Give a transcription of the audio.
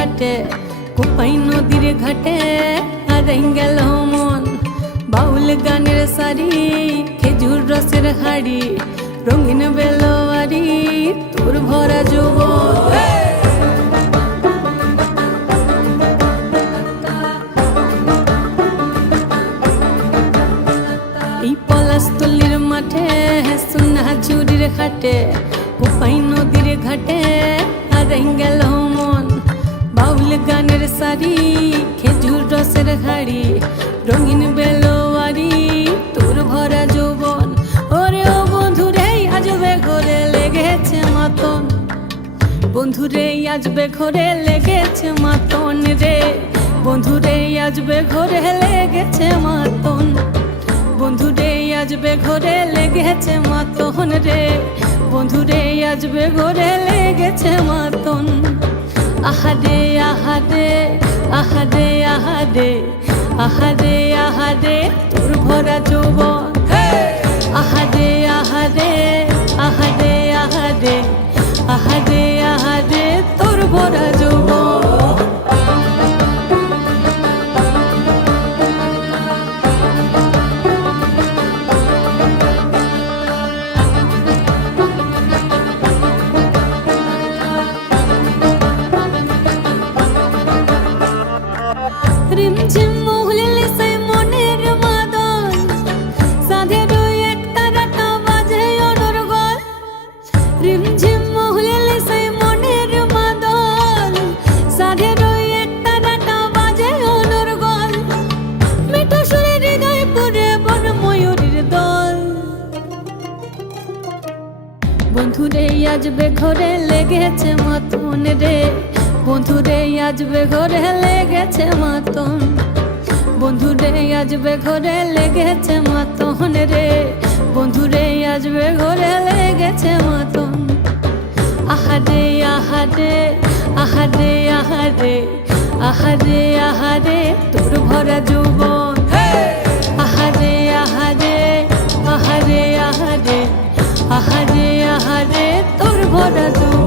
হাটে কোপাই নদীর ঘাটে হারাই গেল মন বাউল গানের সারি খেজুর রসের হাড়ি রঙিন বেলোয়ারি তোর ভরা যৌবন এই পলাশতলির মাঠে সোনা ঝুরির ঘাটে কোপাই নদীর ঘাটে হারাই গেল মন বাউল গানের সারি খেজুর রসের হাড়ি রঙিন বেলোয়ারি তোর ভরা যৌবন ওরে ও বন্ধুরে আজবে ঘরে লেগেছে মাতন বন্ধুরে আজবে ঘরে লেগেছে মাতন রে বন্ধুরে আজবে ঘরে লেগেছে মাতন বন্ধুরে আজবে ঘরে লেগেছে মাতন রে বন্ধুরে আজবে ঘরে লেগেছে মাতন আহারে আহারে আহারে আহারে আহারে আহারে তোর ভরা যৌবন আহারে আহারে আহারে আহারে আহারে আহারে তোর ভরা যৌবন রিমঝিম মহুলিলে সেই মনের মাদল সাধের এক তারাটা বাজে অনর্গল রিমঝিম মহুলিলে সেই মনের মাদল সাধের এক তারাটা বাজে অনর্গল মিঠো সুরে হৃদয় পুরে বন ময়ূরীর দল বন্ধুরে আজবে ঘরে লেগেছে মাতন রে বন্ধুরে আজবে ঘরে লেগেছে মাতন বন্ধুরে আজবে ঘরে লেগেছে মাতন রে বন্ধুরে আজবে ঘরে লেগেছে মাতন আহারে আহারে আহারে আহারে আহারে আহারে তোর ভরা যৌবন আহারে আহারে আহারে আহারে আহারে আহারে তোর ভরা যৌবন